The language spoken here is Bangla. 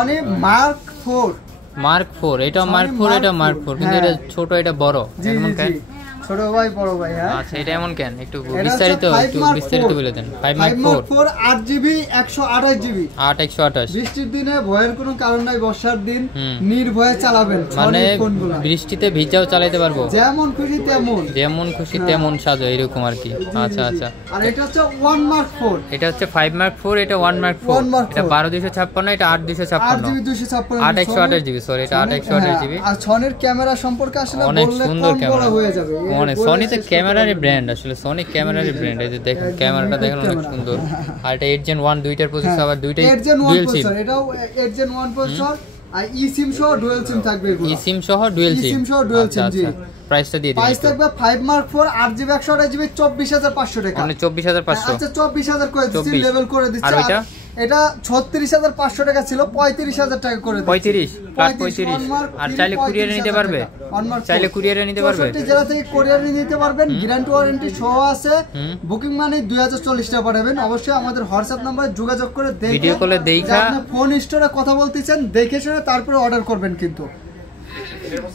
মানে মার্ক 4 এটা মার্ক 4 এটা মার্ক 4 কিন্তু এটা ছোট এটা বড় এমন কেন ছোট ভাই বড় ভাই হ্যাঁ আচ্ছা এটা এমন কেন একটু বিস্তারিত বলে দেন 5 মার্ক 4 8GB 128GB 128 বৃষ্টির দিনে ভয়ের কোনো কারণ নাই বর্ষার দিন নির্ভয়ে চালাবেন মানে বৃষ্টিতে ভিজাও চালাতে পারবো যেমন খুশি তেমন সাজো এরকম আর কি আচ্ছা আচ্ছা আর এটা হচ্ছে 1 মার্ক 4 এটা হচ্ছে 5 মার্ক 4 এটা 1 মার্ক 4 এটা 12256 এটা 8256 8128GB সরি এটা 8128GB আর সনির ক্যামেরা সম্পর্কে আসলে বললে কম হয়ে যাবে মানে সনি তো ক্যামেরারই ব্র্যান্ড আসলে সনি ক্যামেরারই ব্র্যান্ড এই যে দেখেন ক্যামেরাটা দেখেন অনেক সুন্দর আর এটা 8 Gen 1 দুইটার প্রসেসর আবার দুইটাই ডুয়াল সিম এটাও 8 Gen 1 প্রসেসর আর eSIM সহ ডুয়াল সিম থাকবে এগুলো eSIM সহ ডুয়াল সিম জি প্রাইসটা দিয়ে দিন প্রাইস থাকবে 5 মার্ক 4 8GB 128GB 24500 টাকা মানে 24500 আচ্ছা 24000 করে দিচ্ছি লেভেল করে দিচ্ছি আর ওইটা এটা 36500 টাকা ছিল 35000 টাকা করে দিচ্ছি 35 আর চাইলে কুরিয়ারে নিতে পারবে চাইলে কুরিয়ারে নিতে পারবে জেলা থেকে কুরিয়ারে নিতে পারবেন গ্যারান্টি ওয়ারেন্টি সহ আছে বুকিং মানে 2040 টাকা পাঠাবেন অবশ্যই আমাদের হোয়াটসঅ্যাপ নম্বরে যোগাযোগ করে দেখে ভিডিও কলে দেখা আপনি ফোন স্টোরে কথা বলতেছেন দেখে শুনে তারপরে অর্ডার করবেন কিন্তু